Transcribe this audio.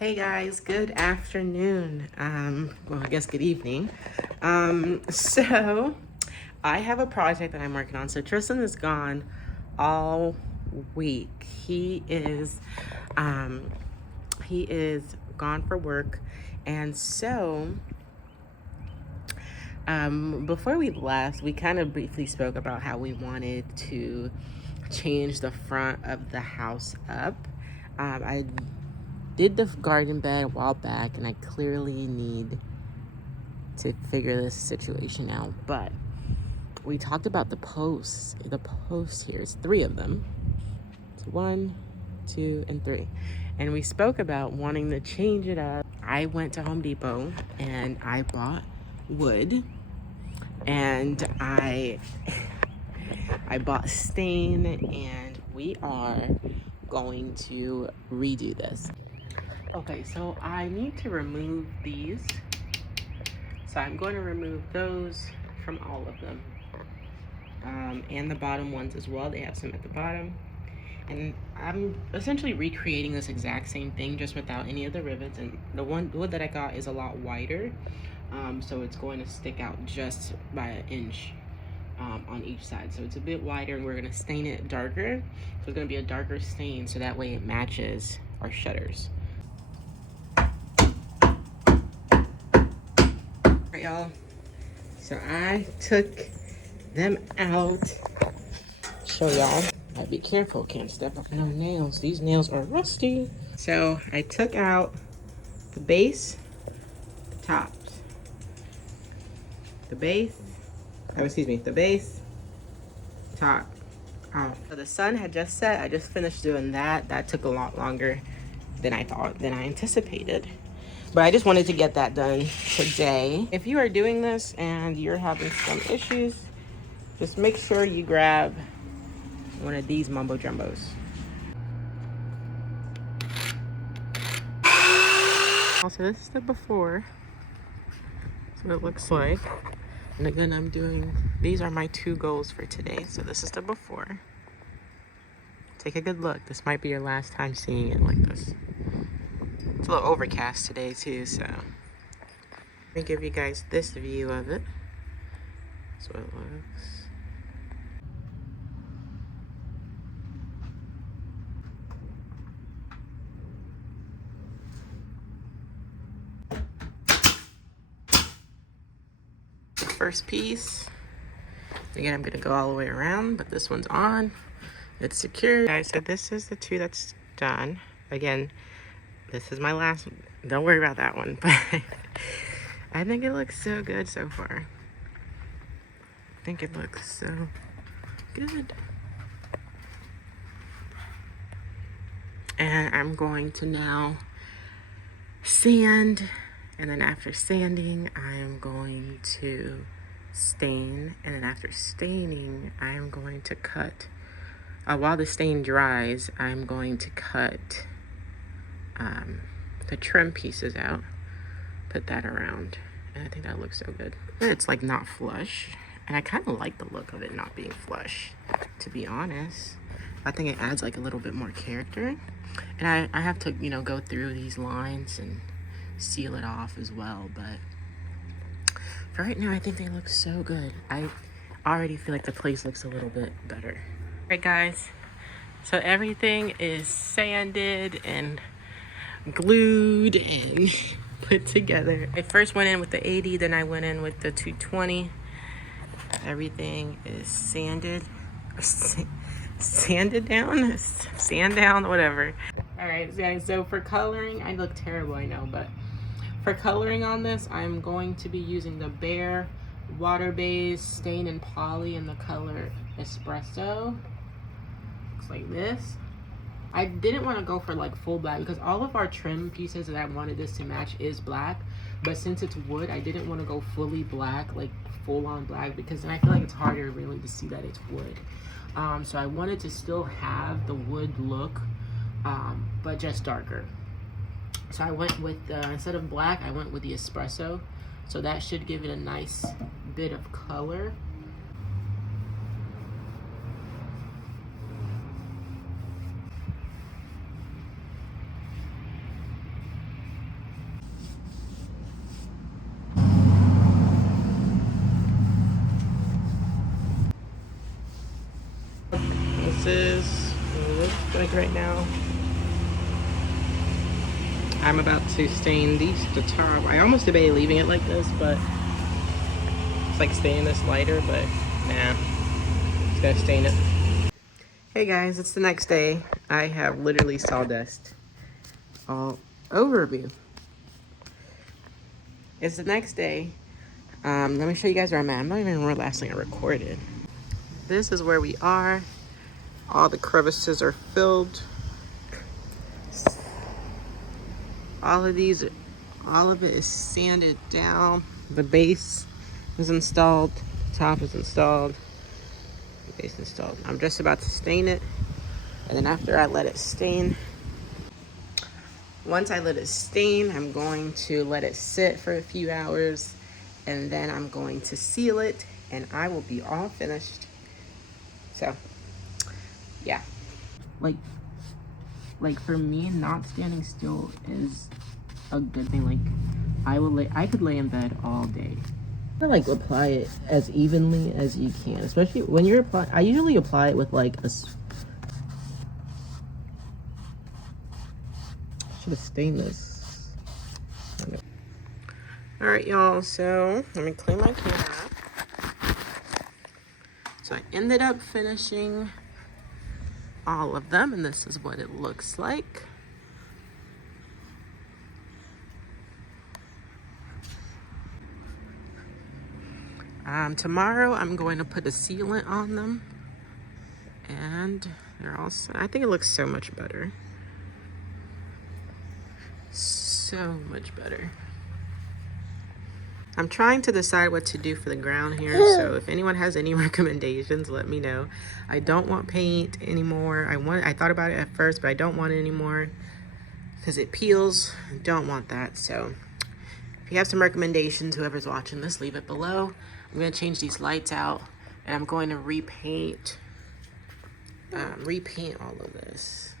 Hey guys, good afternoon. Well, I guess good evening. So I have a project that I'm working on. So Tristan is gone all week. Um, he is gone for work, and so before we left, we kind of briefly spoke about how we wanted to change the front of the house up. I did the garden bed a while back, and I clearly need to figure this situation out. But we talked about the posts. The posts here is three of them. It's 1, 2, and 3. And we spoke about wanting to change it up. I went to Home Depot and I bought wood, and I bought stain, and we are going to redo this. Okay, so I need to remove these. So I'm going to remove those from all of them. And the bottom ones as well. They have some at the bottom. And I'm essentially recreating this exact same thing, just without any of the rivets. And the wood that I got is a lot wider. So it's going to stick out just by an inch on each side. So it's a bit wider, and we're going to stain it darker. So it's going to be a darker stain, so that way it matches our shutters. Alright, y'all. So I took them out. Show y'all. Be careful, can't step up no nails. These nails are rusty. So I took out the base, the tops, the base, the base, top, out. So the sun had just set. I just finished doing that. That took a lot longer than I anticipated. But I just wanted to get that done today. If you are doing this and you're having some issues, just make sure you grab one of these mumbo jumbos. Also, this is the before. That's what it looks like. And again, these are my 2 goals for today. So this is the before. Take a good look. This might be your last time seeing it like this. It's a little overcast today too, so let me give you guys this view of it. That's what it looks. First piece. Again, I'm gonna go all the way around, but this one's on. It's secure. Guys, so this is the 2 that's done. Again, this is my last one. Don't worry about that one, but I think it looks so good so far. I think it looks so good. And I'm going to now sand, and then after sanding, I am going to stain, and then after staining, I am going to cut. While the stain dries, I'm going to cut the trim pieces out, put that around, and I think that looks so good. It's like not flush, and I kind of like the look of it not being flush, to be honest. I think it adds like a little bit more character, and I have to, go through these lines and seal it off as well, but for right now, I think they look so good. I already feel like the place looks a little bit better. All right, guys, so everything is sanded and glued and put together. I first went in with the 80, then I went in with the 220. Everything is sanded down, sand down, whatever. All right, guys, so for coloring, I look terrible, I know, but for coloring on this, I'm going to be using the Bare water-based stain and poly in the color Espresso. Looks like this. I didn't want to go for like full black because all of our trim pieces that I wanted this to match is black, but since it's wood, I didn't want to go fully black, like full on black, because then I feel like it's harder really to see that it's wood. So I wanted to still have the wood look, but just darker. So I went with, instead of black, I went with the Espresso. So that should give it a nice bit of color. paint right now. I'm about to stain the top. I almost debated leaving it like this, but it's like staining this lighter, but nah, it's gonna stain it. Hey guys, it's the next day. I have literally sawdust all over me. It's the next day. Let me show you guys where I'm at. I'm not even remember the last thing I recorded. This is where we are. All the crevices are filled. All of it is sanded down. The base is installed. The top is installed. The base installed. I'm just about to stain it. And then after I let it stain, once I let it stain, I'm going to let it sit for a few hours. And then I'm going to seal it. And I will be all finished. So, yeah. Like for me, not standing still is a good thing. Like I could lay in bed all day. Like apply it as evenly as you can, especially when you're applying. I usually apply it with like a. Should have stained this. All right, y'all. So let me clean my camera up. So I ended up finishing all of them, and this is what it looks like. Tomorrow I'm going to put a sealant on them, and they're all set. I think it looks so much better. So much better. I'm trying to decide what to do for the ground here, so if anyone has any recommendations, let me know. I don't want paint anymore. I thought about it at first, but I don't want it anymore because it peels. I don't want that. So if you have some recommendations, whoever's watching this, leave it below. I'm going to change these lights out, and I'm going to repaint all of this.